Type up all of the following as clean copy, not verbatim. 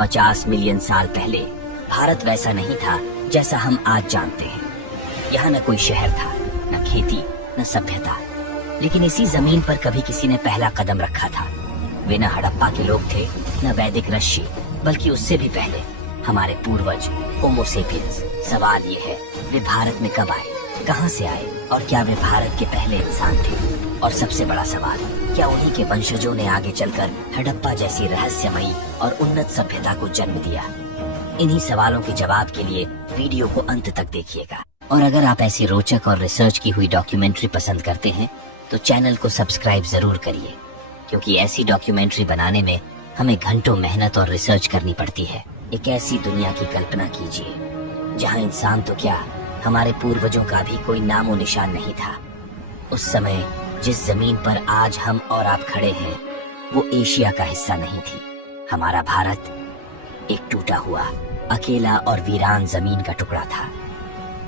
50 million साल पहले भारत वैसा नहीं था जैसा हम आज जानते हैं। यहाँ न कोई शहर था, न खेती, न सभ्यता, लेकिन इसी जमीन पर कभी किसी ने पहला कदम रखा था। वे न हड़प्पा के लोग थे, न वैदिक ऋषि, बल्कि उससे भी पहले हमारे पूर्वज होमो सेपियंस। सवाल ये है, वे भारत में कब आए, कहां से आए, और क्या वे भारत के पहले इंसान थे? और सबसे बड़ा सवाल, क्या उन्हीं के वंशजों ने आगे चलकर हड़प्पा जैसी रहस्यमयी और उन्नत सभ्यता को जन्म दिया? इन्हीं सवालों के जवाब के लिए वीडियो को अंत तक देखिएगा। और अगर आप ऐसी रोचक और रिसर्च की हुई डॉक्यूमेंट्री पसंद करते हैं तो चैनल को सब्सक्राइब जरूर करिए, क्योंकि ऐसी डॉक्यूमेंट्री बनाने में हमें घंटों मेहनत और रिसर्च करनी पड़ती है। एक ऐसी दुनिया की कल्पना कीजिए जहां इंसान तो क्या, हमारे पूर्वजों का भी कोई नामो निशान नहीं था। उस समय जिस जमीन पर आज हम और आप खड़े हैं वो एशिया का हिस्सा नहीं थी। हमारा भारत एक टूटा हुआ, अकेला और वीरान जमीन का टुकड़ा था।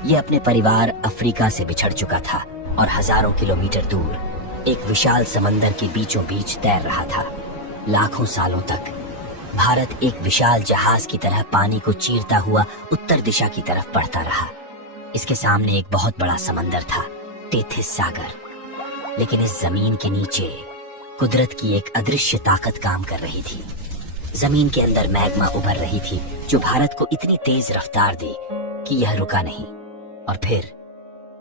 ये अपने परिवार अफ्रीका से बिछड़ चुका था और हजारों किलोमीटर दूर एक विशाल समंदर के बीचों बीच तैर रहा था। लाखों सालों तक भारत एक विशाल जहाज की तरह पानी को चीरता हुआ उत्तर दिशा की तरफ बढ़ता रहा। इसके सामने एक बहुत बड़ा समंदर था, टेथिस सागर। लेकिन इस जमीन के नीचे कुदरत की एक अदृश्य ताकत काम कर रही थी। जमीन के अंदर मैग्मा उभर रही थी जो भारत को इतनी तेज रफ्तार दी कि यह रुका नहीं। और फिर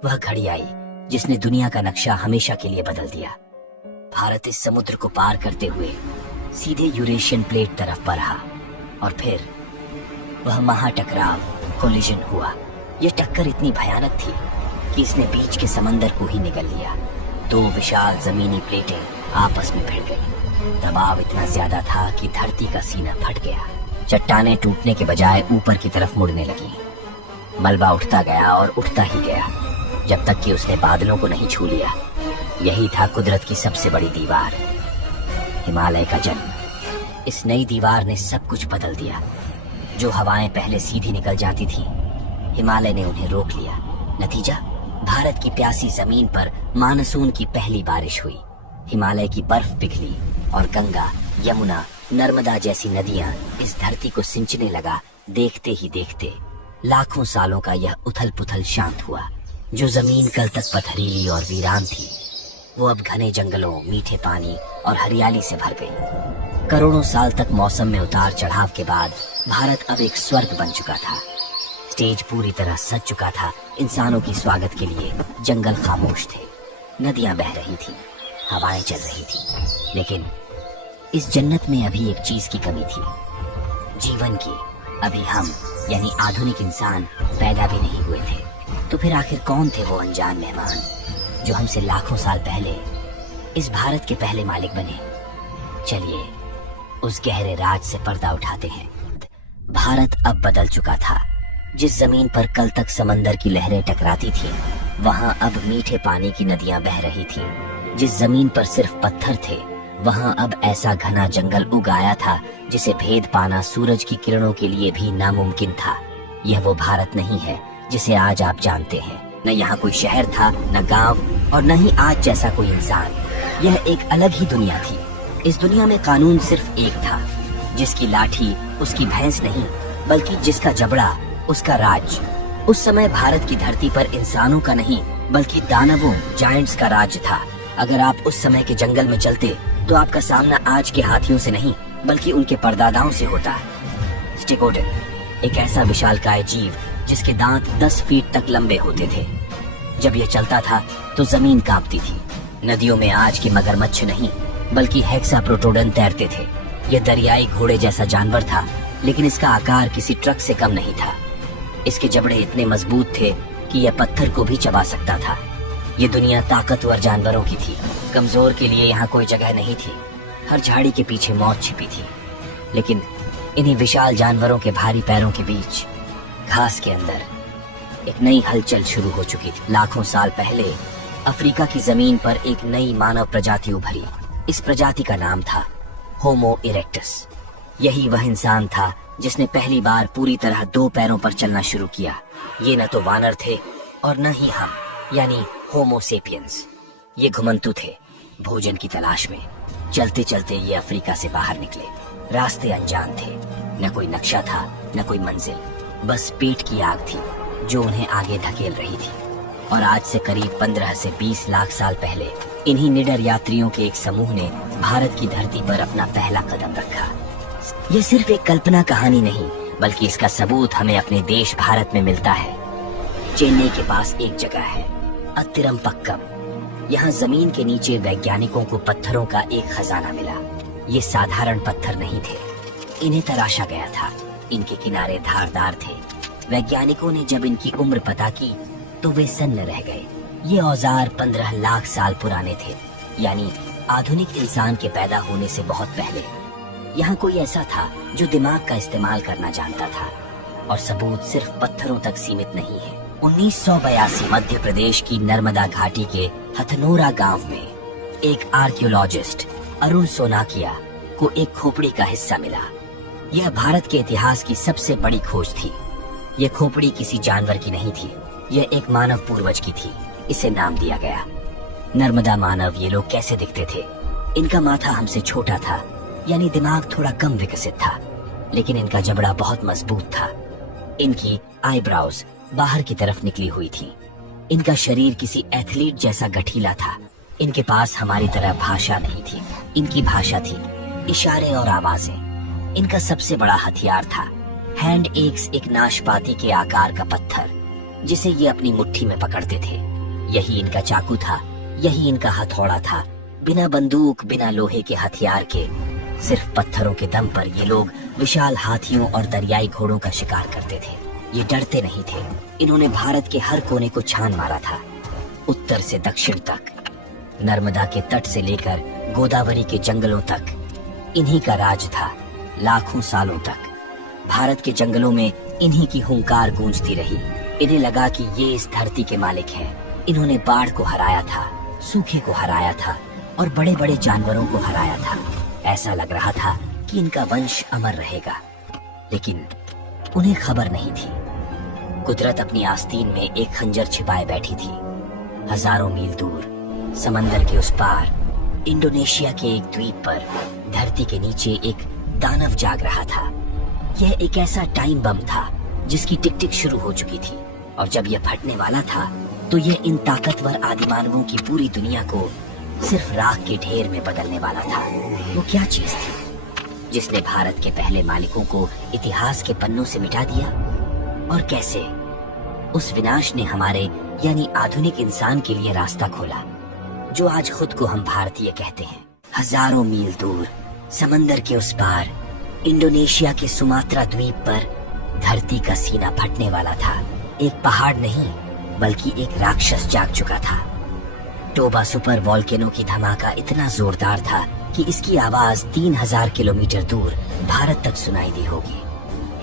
वह घड़ी आई जिसने दुनिया का नक्शा हमेशा के लिए बदल दिया। भारत इस समुद्र को पार करते हुए सीधे यूरेशियन प्लेट तरफ बढ़ा और फिर वह महाटकराव, कोलिजन हुआ। यह टक्कर इतनी भयानक थी कि इसने बीच के समंदर को ही निगल लिया। दो विशाल जमीनी प्लेटें आपस में भिड़ गईं। दबाव इतना ज्यादा था कि धरती का सीना फट गया। चट्टानें टूटने के बजाय ऊपर की तरफ मुड़ने लगीं। मलबा उठता गया और उठता ही गया जब तक कि उसने बादलों को नहीं छू लिया। यही था कुदरत की सबसे बड़ी दीवार, हिमालय का जन्म। इस नई दीवार ने सब कुछ बदल दिया। जो हवाएं पहले सीधी निकल जाती थीं, हिमालय ने उन्हें रोक लिया। नतीजा, भारत की प्यासी जमीन पर मानसून की पहली बारिश हुई। हिमालय की बर्फ पिघली और गंगा, यमुना, नर्मदा जैसी नदियां इस धरती को सिंचने लगा। देखते ही देखते लाखों सालों का यह उथल पुथल शांत हुआ। जो जमीन कल तक पथरीली और वीरान थी, वो अब घने जंगलों, मीठे पानी और हरियाली से भर गई। करोड़ों साल तक मौसम में उतार चढ़ाव के बाद भारत अब एक स्वर्ग बन चुका था। स्टेज पूरी तरह सज चुका था इंसानों की स्वागत के लिए। जंगल खामोश थे, नदियां बह रही थी, हवाएं चल रही थी। लेकिन इस जन्नत में अभी एक चीज की कमी थी, जीवन की। अभी हम यानी आधुनिक इंसान पैदा भी नहीं हुए थे। तो फिर आखिर कौन थे वो अनजान मेहमान जो हमसे लाखों साल पहले इस भारत के पहले मालिक बने? चलिए उस गहरे राज से पर्दा उठाते हैं। भारत अब बदल चुका था। जिस जमीन पर कल तक समंदर की लहरें टकराती थी, वहां अब मीठे पानी की नदियां बह रही थी। जिस जमीन पर सिर्फ पत्थर थे, वहां अब ऐसा घना जंगल उग आया था जिसे भेद पाना सूरज की किरणों के लिए भी नामुमकिन था। यह वो भारत नहीं है जिसे आज आप जानते हैं। न यहाँ कोई शहर था, न गांव, और न ही आज जैसा कोई इंसान। यह एक अलग ही दुनिया थी। इस दुनिया में कानून सिर्फ एक था, जिसकी लाठी उसकी भैंस नहीं, बल्कि जिसका जबड़ा उसका राज। उस समय भारत की धरती पर इंसानों का नहीं, बल्कि दानवों, जायंट्स का राज था। अगर आप उस समय के जंगल में चलते तो आपका सामना आज के हाथियों से नहीं, बल्कि उनके परदादाओं से होता। स्टेगोडन एक ऐसा विशालकाय जीव जिसके दांत 10 फीट तक लंबे होते थे। जब यह चलता था तो जमीन कांपती थी। नदियों में आज के मगरमच्छ नहीं, बल्कि हेक्साप्रोटोडन तैरते थे। यह दरियाई घोड़े जैसा जानवर था, लेकिन इसका आकार किसी ट्रक से कम नहीं था। इसके जबड़े इतने मजबूत थे कि यह पत्थर को भी चबा सकता था। ये दुनिया ताकतवर जानवरों की थी, कमजोर के लिए यहाँ कोई जगह नहीं थी। हर झाड़ी के पीछे मौत छिपी थी। लेकिन इन्हीं विशाल जानवरों के भारी पैरों के बीच, घास के अंदर, एक नई हलचल शुरू हो चुकी थी। लाखों साल पहले अफ्रीका की जमीन पर एक नई मानव प्रजाति उभरी। इस प्रजाति का नाम था होमो इरेक्टस। यही वह इंसान था जिसने पहली बार पूरी तरह 2 पैरों पर चलना शुरू किया। ये न तो वानर थे और न ही हम, यानी होमो सेपियंस। ये घुमंतु थे, भोजन की तलाश में। चलते चलते ये अफ्रीका से बाहर निकले। रास्ते अनजान थे, न कोई नक्शा था, न कोई मंजिल, बस पेट की आग थी जो उन्हें आगे धकेल रही थी। और आज से करीब 15 से 20 लाख साल पहले इन्हीं निडर यात्रियों के एक समूह ने भारत की धरती पर अपना पहला कदम रखा। यह सिर्फ एक कल्पना कहानी नहीं, बल्कि इसका सबूत हमें अपने देश भारत में मिलता है। चेन्नई के पास एक जगह है, अत्तिरंपक्कम। यहाँ जमीन के नीचे वैज्ञानिकों को पत्थरों का एक खजाना मिला। ये साधारण पत्थर नहीं थे, इन्हें तराशा गया था। इनके किनारे धारदार थे। वैज्ञानिकों ने जब इनकी उम्र पता की तो वे सन्न रह गए। ये औजार 15 लाख साल पुराने थे, यानी आधुनिक इंसान के पैदा होने से बहुत पहले। यहाँ कोई ऐसा था जो दिमाग का इस्तेमाल करना जानता था। और सबूत सिर्फ पत्थरों तक सीमित नहीं है। 1982 मध्य प्रदेश की नर्मदा घाटी के हथनोरा गांव में एक आर्कियोलॉजिस्ट अरुण सोनाकिया को एक खोपड़ी का हिस्सा मिला। यह भारत के इतिहास की सबसे बड़ी खोज थी। यह खोपड़ी किसी जानवर की नहीं थी, यह एक मानव पूर्वज की थी। इसे नाम दिया गया नर्मदा मानव। ये लोग कैसे दिखते थे? इनका माथा हमसे छोटा था, यानी दिमाग थोड़ा कम विकसित था, लेकिन इनका जबड़ा बहुत मजबूत था। इनकी आईब्राउज बाहर की तरफ निकली हुई थी। इनका शरीर किसी एथलीट जैसा गठीला था। इनके पास हमारी तरह भाषा नहीं थी, इनकी भाषा थी इशारे और आवाजें। इनका सबसे बड़ा हथियार था हैंड एक्स, एक नाशपाती के आकार का पत्थर जिसे ये अपनी मुट्ठी में पकड़ते थे। यही इनका चाकू था, यही इनका हथौड़ा था। बिना बंदूक, बिना लोहे के हथियार के, सिर्फ पत्थरों के दम पर ये लोग विशाल हाथियों और दरियाई घोड़ों का शिकार करते थे। ये डरते नहीं थे। इन्होंने भारत के हर कोने को छान मारा था, उत्तर से दक्षिण तक, नर्मदा के तट से लेकर गोदावरी के जंगलों तक। इन्हीं का राज था लाखों सालों तक। भारत के जंगलों में इन्हीं की हुंकार गूंजती रही। इन्हें लगा कि ये इस धरती के मालिक हैं। इन्होंने बाढ़ को हराया था, सूखे को हराया था और बड़े बड़े जानवरों को हराया था। ऐसा लग रहा था कि इनका वंश अमर रहेगा, लेकिन उन्हें खबर नहीं थी कुदरत अपनी आस्तीन में एक खंजर छिपाए बैठी थी। हजारों मील दूर, समंदर के उस पार, इंडोनेशिया के एक द्वीप पर, धरती के नीचे एक दानव जाग रहा था। यह एक ऐसा टाइम बम था जिसकी टिक टिक शुरू हो चुकी थी, और जब यह फटने वाला था तो यह इन ताकतवर आदिमानवों की पूरी दुनिया को सिर्फ राख के ढेर में बदलने वाला था। वो क्या चीज थी जिसने भारत के पहले मालिकों को इतिहास के पन्नों से मिटा दिया? और कैसे उस विनाश ने हमारे यानी आधुनिक इंसान के लिए रास्ता खोला, जो आज खुद को हम भारतीय कहते हैं। हजारों मील दूर, समंदर के उस पार, इंडोनेशिया के सुमात्रा द्वीप पर धरती का सीना फटने वाला था। एक पहाड़ नहीं, बल्कि एक राक्षस जाग चुका था। टोबा सुपर वॉल्केनो की धमाका इतना जोरदार था कि इसकी आवाज 3000 किलोमीटर दूर भारत तक सुनाई दी होगी।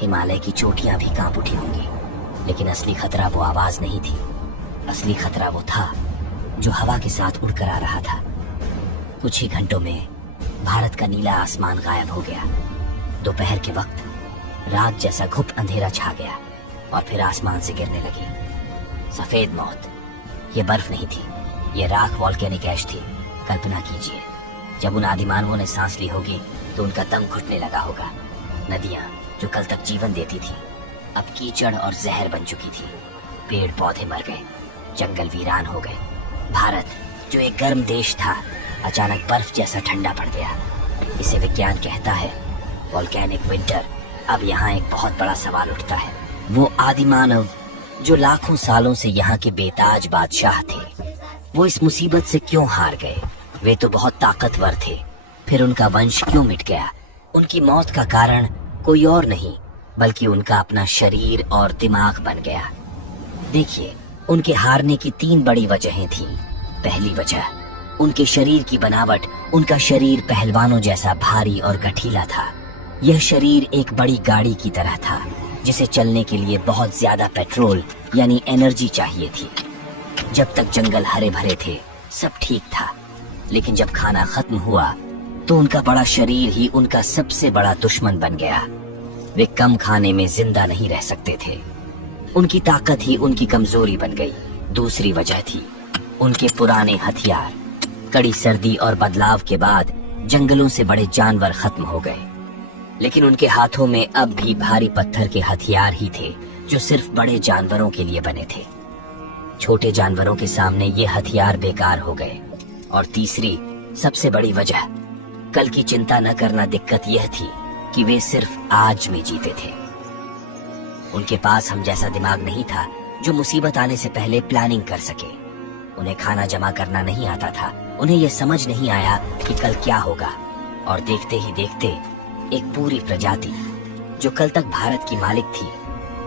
हिमालय की चोटियां भी कांप उठी होंगी। लेकिन असली खतरा वो आवाज नहीं थी। असली खतरा वो था जो हवा के साथ उड़कर आ रहा था। कुछ ही घंटों में भारत का नीला आसमान गायब हो गया। दोपहर के वक्त रात जैसा घुप अंधेरा छा गया और फिर आसमान से गिरने लगी सफेद मौत। ये बर्फ नहीं थी, ये राख वॉल्केनिक ऐश थी। कल्पना कीजिए, जब उन आदिमानवों ने सांस ली होगी तो उनका दम घुटने लगा होगा। नदियां जो कल तक जीवन देती थी, अब कीचड़ और जहर बन चुकी थी। पेड़ पौधे मर गए, जंगल वीरान हो गए। भारत जो एक गर्म देश था, अचानक बर्फ जैसा ठंडा पड़ गया। इसे विज्ञान कहता है वॉल्केनिक विंटर। अब यहाँ एक बहुत बड़ा सवाल उठता है, वो आदिमानव जो लाखों सालों से यहाँ के बेताज बादशाह थे, वो इस मुसीबत से क्यों हार गए? वे तो बहुत ताकतवर थे, फिर उनका वंश क्यों मिट गया? उनकी मौत का कारण कोई और नहीं, बल्कि उनका अपना शरीर और दिमाग बन गया। देखिए, उनके हारने की 3 बड़ी वजहें थीं। पहली वजह, उनके शरीर की बनावट। उनका शरीर पहलवानों जैसा भारी और गठीला था। यह शरीर एक बड़ी गाड़ी की तरह था, जिसे चलने के लिए बहुत ज्यादा पेट्रोल यानी एनर्जी चाहिए थी। जब तक जंगल हरे भरे थे सब ठीक था, लेकिन जब खाना खत्म हुआ तो उनका बड़ा शरीर ही उनका सबसे बड़ा दुश्मन बन गया। वे कम खाने में जिंदा नहीं रह सकते थे। उनकी ताकत ही उनकी कमजोरी बन गई। दूसरी वजह थी उनके पुराने हथियार। कड़ी सर्दी और बदलाव के बाद जंगलों से बड़े जानवर खत्म हो गए। लेकिन उनके हाथों में अब भी भारी पत्थर के हथियार ही थे जो सिर्फ बड़े जानवरों के लिए बने थे। छोटे जानवरों के सामने ये हथियार बेकार हो गए। और तीसरी सबसे बड़ी वजह, कल की चिंता न करना, दिक्कत यह थी कि वे सिर्फ आज में जीते थे। उनके पास हम जैसा दिमाग नहीं था जो मुसीबत आने से पहले प्लानिंग कर सके। उन्हें खाना जमा करना नहीं आता था। उन्हें यह समझ नहीं आया कि कल क्या होगा। और देखते ही देखते एक पूरी प्रजाति जो कल तक भारत की मालिक थी,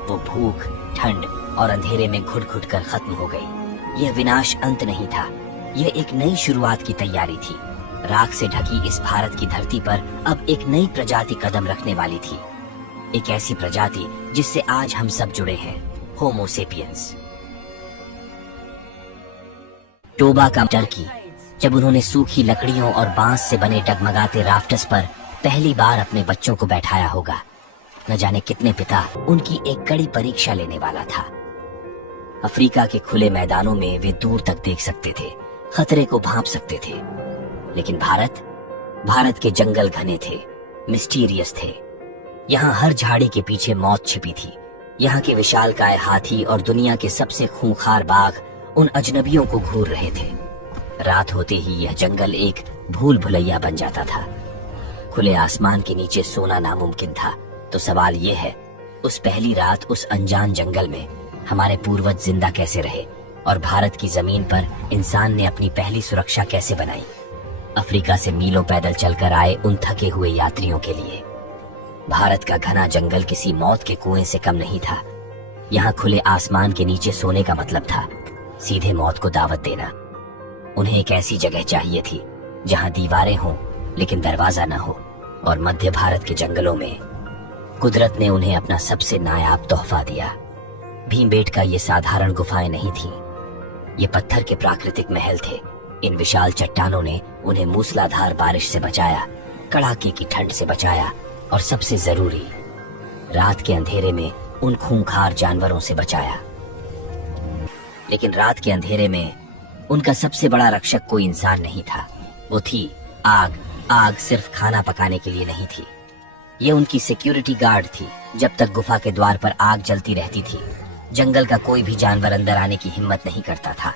वो भूख, ठंड और अंधेरे में घुट घुट कर खत्म हो गई। यह विनाश अंत नहीं था, यह एक नई शुरुआत की तैयारी थी। राख से ढकी इस भारत की धरती पर अब एक नई प्रजाति कदम रखने वाली थी। एक ऐसी प्रजाति जिससे आज हम सब जुड़े हैं, होमो सेपियंस। टोबा का टर्की जब उन्होंने सूखी लकड़ियों और बांस से बने डगमगाते राफ्टर्स पर पहली बार अपने बच्चों को बैठाया होगा, न जाने कितने पिता उनकी एक कड़ी परीक्षा लेने वाला था। अफ्रीका के खुले मैदानों में वे दूर तक देख सकते थे, खतरे को भांप सकते थे। लेकिन भारत के जंगल घने थे, मिस्टीरियस थे। यहाँ हर झाड़ी के पीछे मौत छिपी थी। यहाँ के विशालकाय हाथी और दुनिया के सबसे खूंखार बाघ उन अजनबियों को घूर रहे थे। रात होते ही यह जंगल एक भूल भुलैया बन जाता था। खुले आसमान के नीचे सोना नामुमकिन था। तो सवाल यह है, उस पहली रात उस अनजान जंगल में हमारे पूर्वज जिंदा कैसे रहे और भारत की जमीन पर इंसान ने अपनी पहली सुरक्षा कैसे बनाई? अफ्रीका से मीलों पैदल चलकर आए उन थके हुए यात्रियों के लिए भारत का घना जंगल किसी मौत के कुएं से कम नहीं था। यहाँ खुले आसमान के नीचे सोने का मतलब था सीधे मौत को दावत देना। उन्हें एक ऐसी जगह चाहिए थी जहाँ दीवारें हों लेकिन दरवाजा न हो। और मध्य भारत के जंगलों में कुदरत ने उन्हें अपना सबसे नायाब तोहफा दिया। भीमबेटका ये साधारण गुफाएं नहीं थीं, ये पत्थर के प्राकृतिक महल थे। इन विशाल चट्टानों ने उन्हें मूसलाधार बारिश से बचाया, कड़ाके की ठंड से बचाया और सबसे जरूरी, रात के अंधेरे में उन खूंखार जानवरों से बचाया। लेकिन रात के अंधेरे में उनका सबसे बड़ा रक्षक कोई इंसान नहीं था, वो थी आग। आग सिर्फ खाना पकाने के लिए नहीं थी, ये उनकी सिक्योरिटी गार्ड थी। जब तक गुफा के द्वार पर आग जलती रहती थी, जंगल का कोई भी जानवर अंदर आने की हिम्मत नहीं करता था।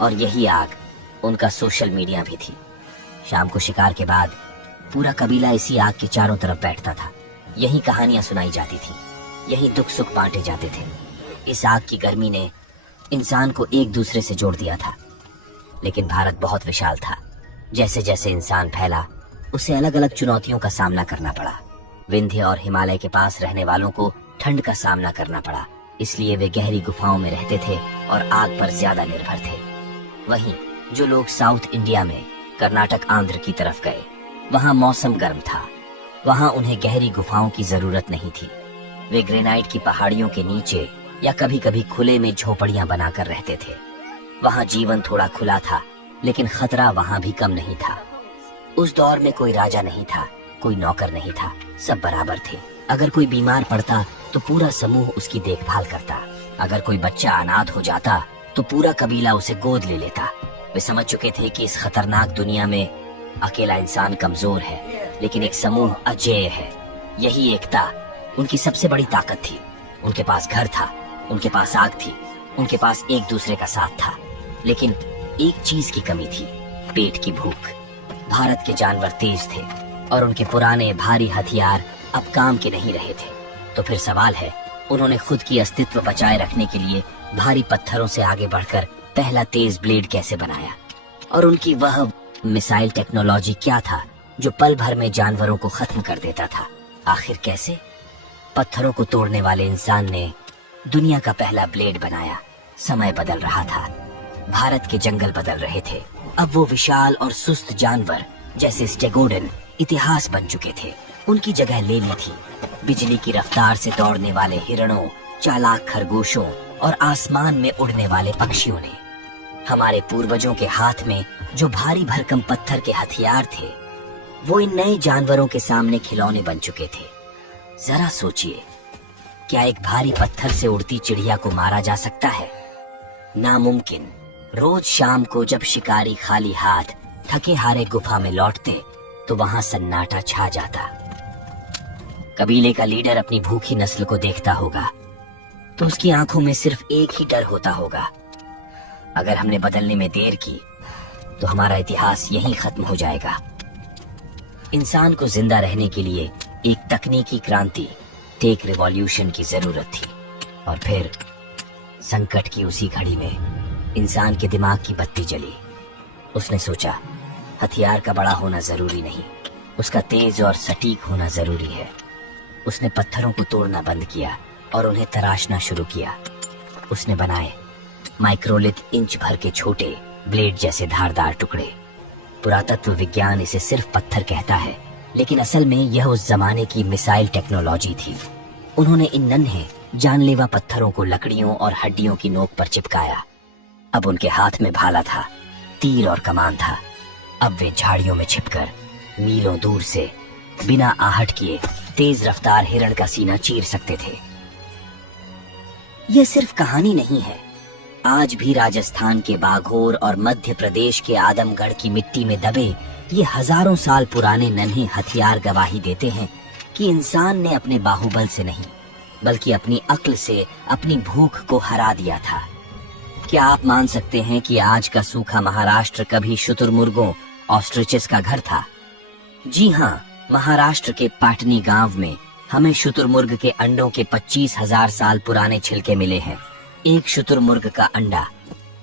और यही आग उनका सोशल मीडिया भी थी। शाम को शिकार के बाद पूरा कबीला इसी आग के चारों तरफ बैठता था। यही कहानियां सुनाई जाती थी, यही दुख सुख बांटे जाते थे। इस आग की गर्मी ने इंसान को एक दूसरे से जोड़ दिया था। लेकिन भारत बहुत विशाल था। जैसे जैसे इंसान फैला, उसे अलग अलग चुनौतियों का सामना करना पड़ा। विंध्य और हिमालय के पास रहने वालों को ठंड का सामना करना पड़ा, इसलिए वे गहरी गुफाओं में रहते थे और आग पर ज्यादा निर्भर थे। वहीं जो लोग साउथ इंडिया में कर्नाटक, आंध्र की तरफ गए, वहाँ मौसम गर्म था, वहाँ उन्हें गहरी गुफाओं की जरूरत नहीं थी। वे ग्रेनाइट की पहाड़ियों के नीचे या कभी कभी खुले में झोपड़ियां बनाकर रहते थे। वहाँ जीवन थोड़ा खुला था, लेकिन खतरा वहाँ भी कम नहीं था। उस दौर में कोई राजा नहीं था, कोई नौकर नहीं था, सब बराबर थे। अगर कोई बीमार पड़ता तो पूरा समूह उसकी देखभाल करता। अगर कोई बच्चा अनाथ हो जाता तो पूरा कबीला उसे गोद ले लेता। वे समझ चुके थे कि इस खतरनाक दुनिया में अकेला इंसान कमजोर है, लेकिन एक समूह अजेय है। यही एकता उनकी सबसे बड़ी ताकत थी। उनके पास घर था, उनके पास आग थी, उनके पास एक दूसरे का साथ था। लेकिन एक चीज की कमी थी, पेट की भूख। भारत के जानवर तेज थे और उनके पुराने भारी हथियार अब काम के नहीं रहे थे। तो फिर सवाल है, उन्होंने खुद की अस्तित्व बचाए रखने के लिए भारी पत्थरों से आगे बढ़कर पहला तेज ब्लेड कैसे बनाया? और उनकी वह मिसाइल टेक्नोलॉजी क्या था जो पल भर में जानवरों को खत्म कर देता था? आखिर कैसे? पत्थरों को तोड़ने वाले इंसान ने दुनिया का पहला ब्लेड बनाया। समय बदल रहा था, भारत के जंगल बदल रहे थे। अब वो विशाल और सुस्त जानवर जैसे स्टेगोडन इतिहास बन चुके थे, उनकी जगह ले ली थी। बिजली की रफ्तार से दौड़ने वाले हिरणों, चालाक खरगोशों और आसमान में उड़ने वाले पक्षियों ने। हमारे पूर्वजों के हाथ में जो भारी भरकम पत्थर के हथियार थे, वो इन नए जानवरों के सामने खिलौने बन चुके थे। जरा सोचिए, क्या एक भारी पत्थर से उड़ती चिड़िया को मारा जा सकता है? नामुमकिन। रोज शाम को जब शिकारी खाली हाथ थके हारे गुफा में लौटते तो वहां सन्नाटा छा जाता। कबीले का लीडर अपनी भूखी नस्ल को देखता होगा तो उसकी आंखों में सिर्फ एक ही डर होता होगा, अगर हमने बदलने में देर की तो हमारा इतिहास यहीं खत्म हो जाएगा। इंसान को जिंदा रहने के लिए एक तकनीकी क्रांति, टेक रिवॉल्यूशन की जरूरत थी। और फिर संकट की उसी घड़ी में इंसान के दिमाग की बत्ती जली। उसने सोचा, हथियार का बड़ा होना जरूरी नहीं, उसका तेज और सटीक होना जरूरी है। उसने पत्थरों को तोड़ना बंद किया और उन्हें तराशना शुरू किया। उसने बनाए माइक्रोलिथ इंच भर के छोटे ब्लेड जैसे धारदार टुकड़े। पुरातत्व विज्ञान इसे सिर्फ पत्थर कहता है, लेकिन असल में यह उस जमाने की मिसाइल टेक्नोलॉजी थी। उन्होंने इन नन्हे जानलेवा पत्थरों को लकड़ियों और हड्डियों की नोक पर चिपकाया। अब उनके हाथ में भाला था, तीर और कमान था। अब वे झाड़ियों में छिपकर मीलों दूर से बिना आहट किए तेज रफ्तार हिरण का सीना चीर सकते थे। यह सिर्फ कहानी नहीं है। आज भी राजस्थान के बाघोर और मध्य प्रदेश के आदमगढ़ की मिट्टी में दबे ये हजारों साल पुराने नन्हे हथियार गवाही देते हैं कि इंसान ने अपने बाहुबल से नहीं, बल्कि अपनी अक्ल से अपनी भूख को हरा दिया था। क्या आप मान सकते हैं कि आज का सूखा महाराष्ट्र कभी शुतुरमुर्गों, ऑस्ट्रिचेस का घर था? जी हाँ, महाराष्ट्र के पाटनी गांव में हमें शुतुरमुर्ग के अंडों के 25,000 साल पुराने छिलके मिले हैं। एक शुतुरमुर्ग का अंडा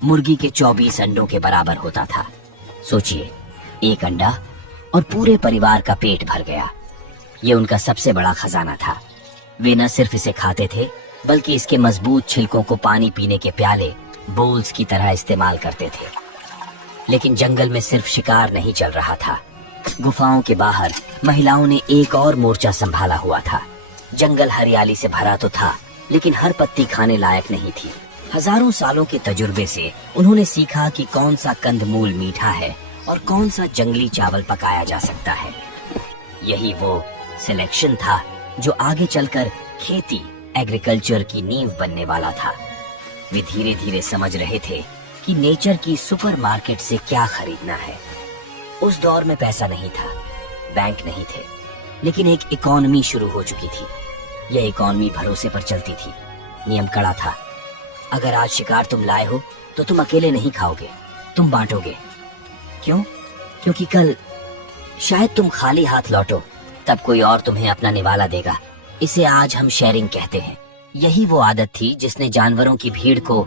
मुर्गी के 24 अंडों के बराबर होता था। सोचिए, एक अंडा और पूरे परिवार का पेट भर गया। ये उनका सबसे बड़ा खजाना था। वे न सिर्फ इसे खाते थे, बल्कि इसके मजबूत छिलकों को पानी पीने के प्याले, बोल्स की तरह इस्तेमाल करते थे। लेकिन जंगल में सिर्फ शिकार नहीं चल रहा था। गुफाओं के बाहर महिलाओं ने एक और मोर्चा संभाला हुआ था। जंगल हरियाली से भरा तो था, लेकिन हर पत्ती खाने लायक नहीं थी। हजारों सालों के तजुर्बे से उन्होंने सीखा कि कौन सा कंदमूल मीठा है और कौन सा जंगली चावल पकाया जा सकता है। यही वो सिलेक्शन था जो आगे चलकर खेती, एग्रीकल्चर की नींव बनने वाला था। वे धीरे धीरे समझ रहे थे कि नेचर की सुपरमार्केट से क्या खरीदना है। उस दौर में पैसा नहीं था, बैंक नहीं थे, लेकिन एक इकोनॉमी शुरू हो चुकी थी। यह इकोनॉमी भरोसे पर चलती थी। नियम कड़ा था। अगर आज शिकार तुम लाए हो तो तुम अकेले नहीं खाओगे, तुम बांटोगे। क्यों? क्योंकि कल शायद तुम खाली हाथ लौटो, तब कोई और तुम्हें अपना निवाला देगा। इसे आज हम शेयरिंग कहते हैं। यही वो आदत थी जिसने जानवरों की भीड़ को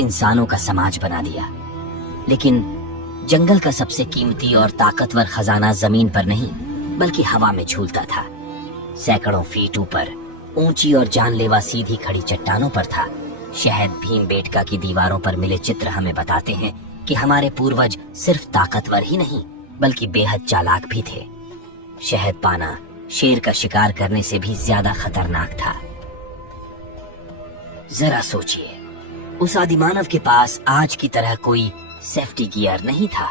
इंसानों का समाज बना दिया। लेकिन जंगल का सबसे कीमती और ताकतवर खजाना जमीन पर नहीं, बल्कि हवा में झूलता था। सैकड़ों फीट ऊपर ऊंची और जानलेवा सीधी खड़ी चट्टानों पर था। शहद भीमबेटका की दीवारों पर मिले चित्र हमें बताते हैं कि हमारे पूर्वज सिर्फ ताकतवर ही नहीं, बल्कि बेहद चालाक भी थे। शहद पाना शेर का शिकार करने से भी ज्यादा खतरनाक था। जरा सोचिए, उस आदिमानव के पास आज की तरह कोई सेफ्टी गियर नहीं था।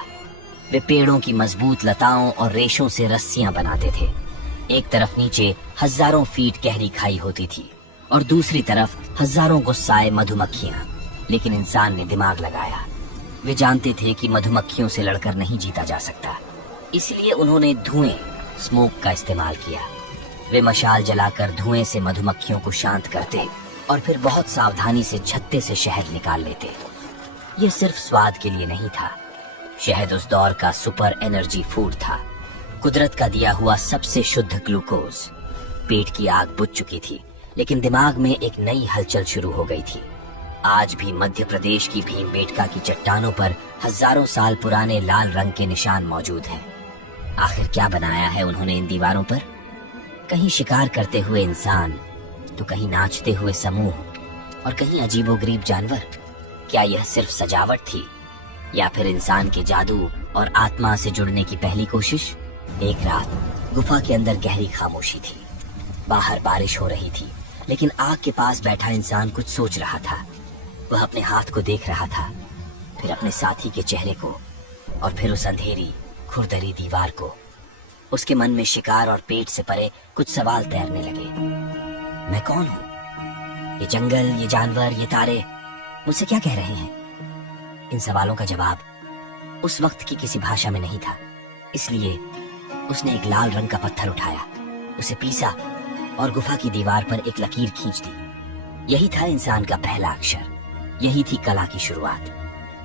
वे पेड़ों की मजबूत लताओं और रेशों से रस्सियां बनाते थे। एक तरफ नीचे हजारों फीट गहरी खाई होती थी और दूसरी तरफ हजारों गुस्साए मधुमक्खियां। लेकिन इंसान ने दिमाग लगाया। वे जानते थे कि मधुमक्खियों से लड़कर नहीं जीता जा सकता, इसलिए उन्होंने धुएं, स्मोक का इस्तेमाल किया। वे मशाल जलाकर धुएं से मधुमक्खियों को शांत करते और फिर बहुत सावधानी से छत्ते से शहद निकाल लेते। यह सिर्फ स्वाद के लिए नहीं था। शहद उस दौर का सुपर एनर्जी फूड था, कुदरत का दिया हुआ सबसे शुद्ध ग्लूकोज। पेट की आग बुझ चुकी थी, लेकिन दिमाग में एक नई हलचल शुरू हो गई थी। आज भी मध्य प्रदेश की भीमबेटका की चट्टानों पर हजारों साल पुराने लाल रंग के निशान मौजूद हैं। आखिर क्या बनाया है उन्होंने इन दीवारों पर? कहीं शिकार करते हुए इंसान, तो कहीं नाचते हुए समूह और कहीं अजीबोगरीब जानवर। क्या यह सिर्फ सजावट थी या फिर इंसान के जादू और आत्मा से जुड़ने की पहली कोशिश? एक रात गुफा के अंदर गहरी खामोशी थी। बाहर बारिश हो रही थी, लेकिन आग के पास बैठा इंसान कुछ सोच रहा था। वह अपने हाथ को देख रहा था, फिर अपने साथी के चेहरे को और फिर उस अंधेरी खुरदरी दीवार को। उसके मन में शिकार और पेट से परे कुछ सवाल तैरने लगे। मैं कौन हूँ? ये जंगल, ये जानवर, ये तारे मुझसे क्या कह रहे हैं? इन सवालों का जवाब उस वक्त की किसी भाषा में नहीं था। इसलिए उसने एक लाल रंग का पत्थर उठाया, उसे पीसा और गुफा की दीवार पर एक लकीर खींच दी। यही था इंसान का पहला अक्षर, यही थी कला की शुरुआत।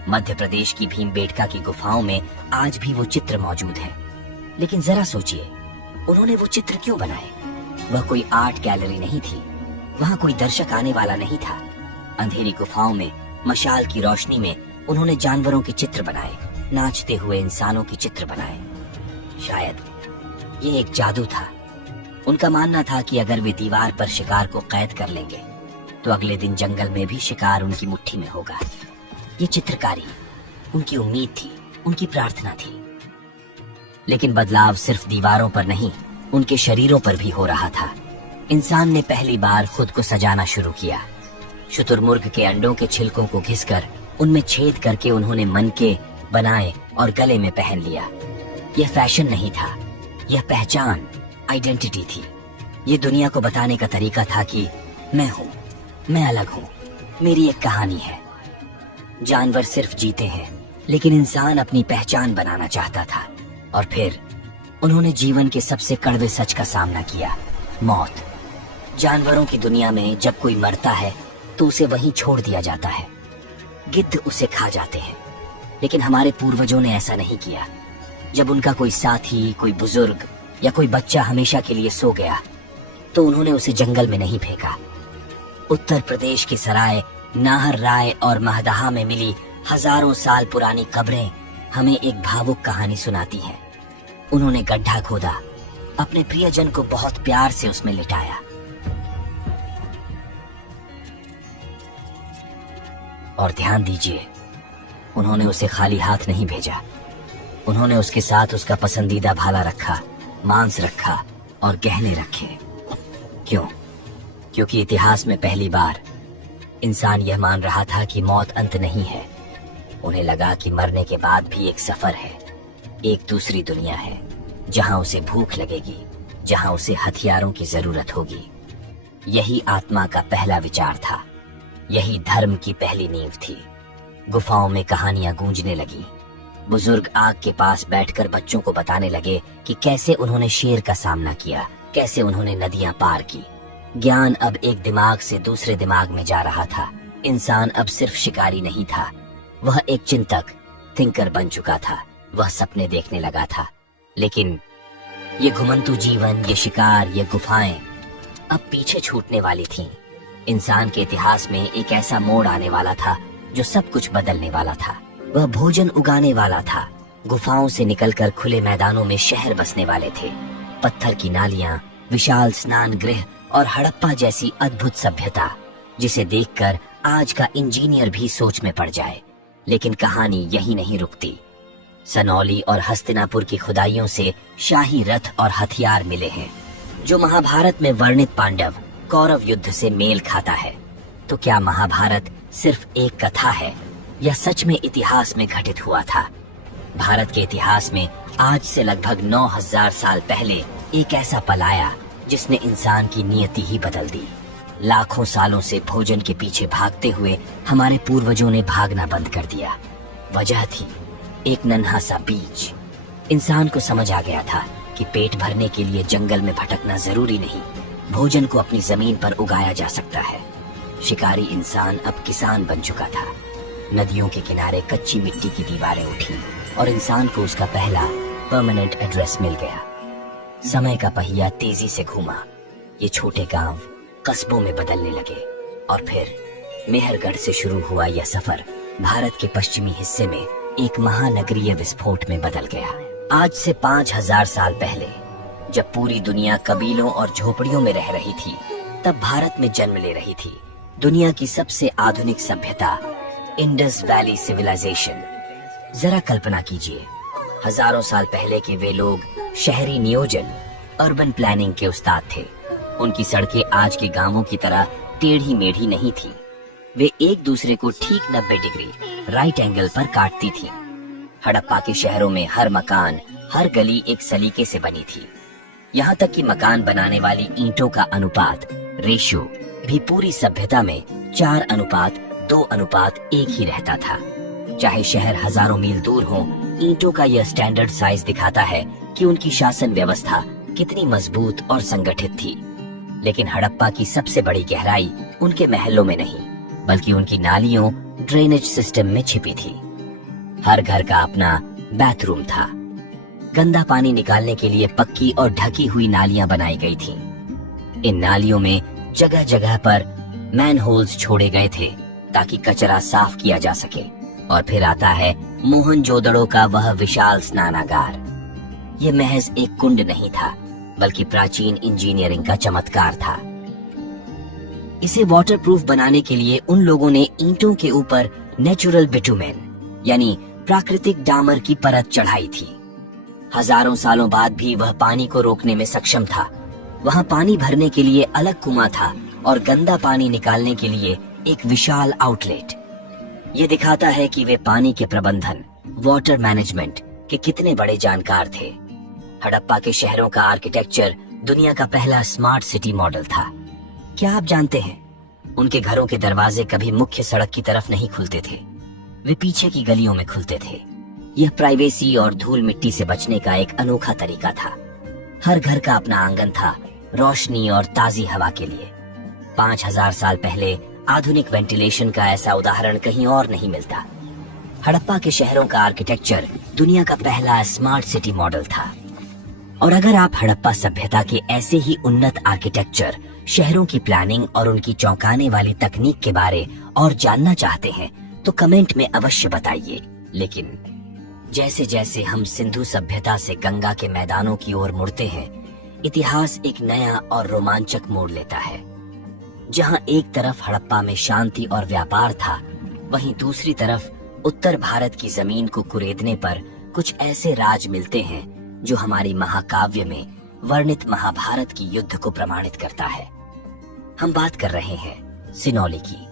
मध्य प्रदेश की भीमबेटका की गुफाओं में आज भी वो चित्र मौजूद है। लेकिन जरा सोचिए, उन्होंने वो चित्र क्यों बनाए? वह कोई आर्ट गैलरी नहीं थी, वहां कोई दर्शक आने वाला नहीं था। अंधेरी गुफाओं में मशाल की रोशनी में उन्होंने जानवरों के चित्र बनाए, नाचते हुए इंसानों के चित्र बनाए। शायद ये एक जादू था। उनका मानना था कि अगर वे दीवार पर शिकार को कैद कर लेंगे तो अगले दिन जंगल में भी शिकार उनकी मुट्ठी में होगा। ये चित्रकारी उनकी उम्मीद थी, उनकी प्रार्थना थी। लेकिन बदलाव सिर्फ दीवारों पर नहीं, उनके शरीरों पर भी हो रहा था। इंसान ने पहली बार खुद को सजाना शुरू किया। शुतुरमुर्ग के अंडों के छिलकों को घिसकर उनमें छेद करके उन्होंने मनके बनाए और गले में पहन लिया। यह फैशन नहीं था, यह पहचान, आइडेंटिटी थी। ये दुनिया को बताने का तरीका था कि मैं हूँ, मैं अलग हूँ, मेरी एक कहानी है। जानवर सिर्फ जीते हैं, लेकिन इंसान अपनी पहचान बनाना चाहता था। और फिर उन्होंने जीवन के सबसे कड़वे सच का सामना किया, मौत। जानवरों की दुनिया में जब कोई मरता है तो उसे वहीं छोड़ दिया जाता है। गिद्ध उसे खा जाते हैं, लेकिन हमारे पूर्वजों ने ऐसा नहीं किया। जब उनका कोई साथी, कोई बुजुर्ग या कोई बच्चा हमेशा के लिए सो गया तो उन्होंने उसे जंगल में नहीं फेंका। उत्तर प्रदेश के सराय, नाहर राय और महदहा में मिली हजारों साल पुरानी कब्रें हमें एक भावुक कहानी सुनाती हैं। उन्होंने गड्ढा खोदा, अपने प्रियजन को बहुत प्यार से उसमें लिटाया और ध्यान दीजिए, उन्होंने उसे खाली हाथ नहीं भेजा। उन्होंने उसके साथ उसका पसंदीदा भाला रखा, मांस रखा और गहने रखे। क्यों? क्योंकि इतिहास में पहली बार इंसान यह मान रहा था कि मौत अंत नहीं है। उन्हें लगा कि मरने के बाद भी एक सफर है, एक दूसरी दुनिया है, जहां उसे भूख लगेगी, जहां उसे हथियारों की जरूरत होगी। यही आत्मा का पहला विचार था, यही धर्म की पहली नींव थी। गुफाओं में कहानियां गूंजने लगी। बुजुर्ग आग के पास बैठकर बच्चों को बताने लगे कि कैसे उन्होंने शेर का सामना किया, कैसे उन्होंने नदियां पार की। ज्ञान अब एक दिमाग से दूसरे दिमाग में जा रहा था। इंसान अब सिर्फ शिकारी नहीं था, वह एक चिंतक, थिंकर बन चुका था। वह सपने देखने लगा था। लेकिन ये घुमंतु जीवन, ये शिकार, ये गुफाएं अब पीछे छूटने वाली थीं। इंसान के इतिहास में एक ऐसा मोड़ आने वाला था जो सब कुछ बदलने वाला था। वह भोजन उगाने वाला था। गुफाओं से निकलकर खुले मैदानों में शहर बसने वाले थे। पत्थर की नालियां, विशाल स्नान गृह और हड़प्पा जैसी अद्भुत सभ्यता, जिसे देखकर आज का इंजीनियर भी सोच में पड़ जाए। लेकिन कहानी यही नहीं रुकती। सनौली और हस्तिनापुर की खुदाइयों से शाही रथ और हथियार मिले हैं, जो महाभारत में वर्णित पांडव कौरव युद्ध से मेल खाता है। तो क्या महाभारत सिर्फ एक कथा है या सच में इतिहास में घटित हुआ था? भारत के इतिहास में आज से लगभग 9000 साल पहले एक ऐसा पल आया जिसने इंसान की नियति ही बदल दी। लाखों सालों से भोजन के पीछे भागते हुए हमारे पूर्वजों ने भागना बंद कर दिया। वजह थी एक नन्हा सा बीज। इंसान को समझ आ गया था कि पेट भरने के लिए जंगल में भटकना जरूरी नहीं, भोजन को अपनी जमीन पर उगाया जा सकता है। शिकारी इंसान अब किसान बन चुका था। नदियों के किनारे कच्ची मिट्टी की दीवारें उठी और इंसान को उसका पहला परमानेंट एड्रेस मिल गया। समय का पहिया तेजी से घूमा। ये छोटे गांव कस्बों में बदलने लगे और फिर मेहरगढ़ से शुरू हुआ यह सफर भारत के पश्चिमी हिस्से में एक महानगरीय विस्फोट में बदल गया। आज से 5000 साल पहले, जब पूरी दुनिया कबीलों और झोपड़ियों में रह रही थी, तब भारत में जन्म ले रही थी दुनिया की सबसे आधुनिक सभ्यता, इंडस वैली सिविलाइजेशन। जरा कल्पना कीजिए, हजारों साल पहले के वे लोग शहरी नियोजन, अर्बन प्लानिंग के उस्ताद थे। उनकी सड़कें आज के गांवों की तरह टेढ़ी मेढ़ी नहीं थी। वे एक दूसरे को ठीक 90 डिग्री राइट एंगल पर काटती थी। हड़प्पा के शहरों में हर मकान, हर गली एक सलीके से बनी थी। यहाँ तक कि मकान बनाने वाली ईंटों का अनुपात, रेशियो भी पूरी सभ्यता में 4:2:1 ही रहता था। चाहे शहर हजारों मील दूर हो, ईंटों का यह स्टैंडर्ड साइज दिखाता है कि उनकी शासन व्यवस्था कितनी मजबूत और संगठित थी। लेकिन हड़प्पा की सबसे बड़ी गहराई उनके महलों में नहीं, बल्कि उनकी नालियों, ड्रेनेज सिस्टम में छिपी थी। हर घर का अपना बाथरूम था। गंदा पानी निकालने के लिए पक्की और ढकी हुई नालियां बनाई गई थीं। इन नालियों में जगह जगह पर मैनहोल्स छोड़े गए थे ताकि कचरा साफ किया जा सके। और फिर आता है मोहनजोदड़ो का वह विशाल स्नानागार। ये महज एक कुंड नहीं था, बल्कि प्राचीन इंजीनियरिंग का चमत्कार था। इसे वाटरप्रूफ बनाने के लिए उन लोगों ने ईंटों के ऊपर नेचुरल बिटुमेन यानी प्राकृतिक डामर की परत चढ़ाई थी। हजारों सालों बाद भी वह पानी को रोकने में सक्षम था। वहां पानी भरने के लिए अलग कुआं था और गंदा पानी निकालने के लिए एक विशाल आउटलेट। ये दिखाता है कि वे पानी के प्रबंधन, वाटर मैनेजमेंट के कितने बड़े जानकार थे। हड़प्पा के शहरों का आर्किटेक्चर दुनिया का पहला स्मार्ट सिटी मॉडल था। क्या आप जानते हैं, उनके घरों के दरवाजे कभी मुख्य सड़क की तरफ नहीं खुलते थे, वे पीछे की गलियों में खुलते थे। यह प्राइवेसी और धूल मिट्टी से बचने का एक अनोखा तरीका था। हर घर का अपना आंगन था, रोशनी और ताजी हवा के लिए। 5000 साल पहले आधुनिक वेंटिलेशन का ऐसा उदाहरण कहीं और नहीं मिलता। हड़प्पा के शहरों का आर्किटेक्चर दुनिया का पहला स्मार्ट सिटी मॉडल था। और अगर आप हड़प्पा सभ्यता के ऐसे ही उन्नत आर्किटेक्चर, शहरों की प्लानिंग और उनकी चौंकाने वाली तकनीक के बारे और जानना चाहते हैं तो कमेंट में अवश्य बताइए। लेकिन जैसे जैसे हम सिंधु सभ्यता से गंगा के मैदानों की ओर मुड़ते हैं, इतिहास एक नया और रोमांचक मोड़ लेता है। जहां एक तरफ हड़प्पा में शांति और व्यापार था, वहीं दूसरी तरफ उत्तर भारत की जमीन को कुरेदने पर कुछ ऐसे राज मिलते हैं जो हमारी महाकाव्य में वर्णित महाभारत की युद्ध को प्रमाणित करता है। हम बात कर रहे हैं सिनौली की।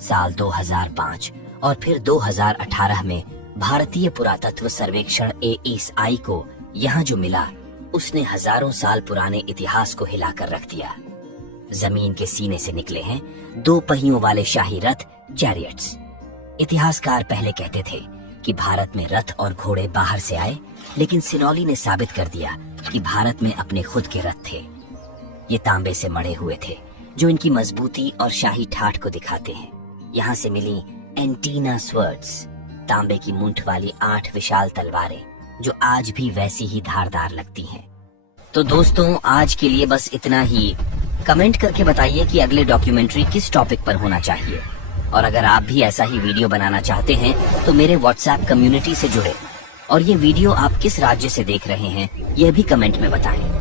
साल 2005 और फिर 2018 में भारतीय पुरातत्व सर्वेक्षण ASI को यहाँ जो मिला, उसने हजारों साल पुराने इतिहास को हिलाकर रख दिया। जमीन के सीने से निकले हैं 2 पहियों वाले शाही रथ, चैरियट्स। इतिहासकार पहले कहते थे कि भारत में रथ और घोड़े बाहर से आए, लेकिन सिनौली ने साबित कर दिया कि भारत में अपने खुद के रथ थे। ये तांबे से मढ़े हुए थे, जो इनकी मजबूती और शाही ठाठ को दिखाते हैं। यहाँ से मिली एंटीना स्वर्ड्स, तांबे की मूंछ वाली 8 विशाल तलवारें, जो आज भी वैसी ही धारदार लगती हैं। तो दोस्तों, आज के लिए बस इतना ही। कमेंट करके बताइए कि अगले डॉक्यूमेंट्री किस टॉपिक पर होना चाहिए। और अगर आप भी ऐसा ही वीडियो बनाना चाहते हैं तो मेरे व्हाट्सएप कम्युनिटी से जुड़े। और ये वीडियो आप किस राज्य से देख रहे हैं, यह भी कमेंट में बताएं।